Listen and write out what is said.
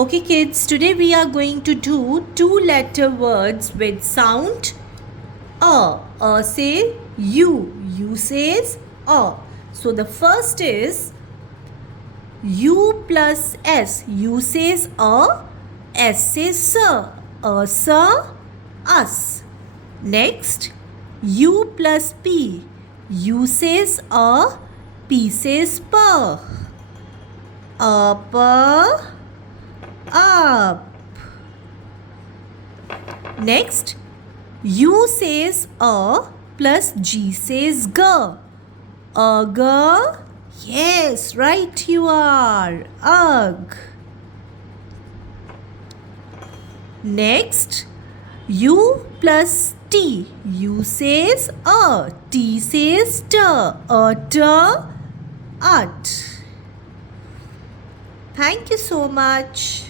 Okay kids, today we are going to do two-letter words with sound A. A say you. You says A. So the first is U plus S. U says A. S says sir. A sir. Us. Next, U plus P. U says A. P says per. Up. Up. Next, U says A plus G says G. Ug. Yes, right you are. Ug. Next, U plus T. U says A. T says T. Ut. Thank you so much.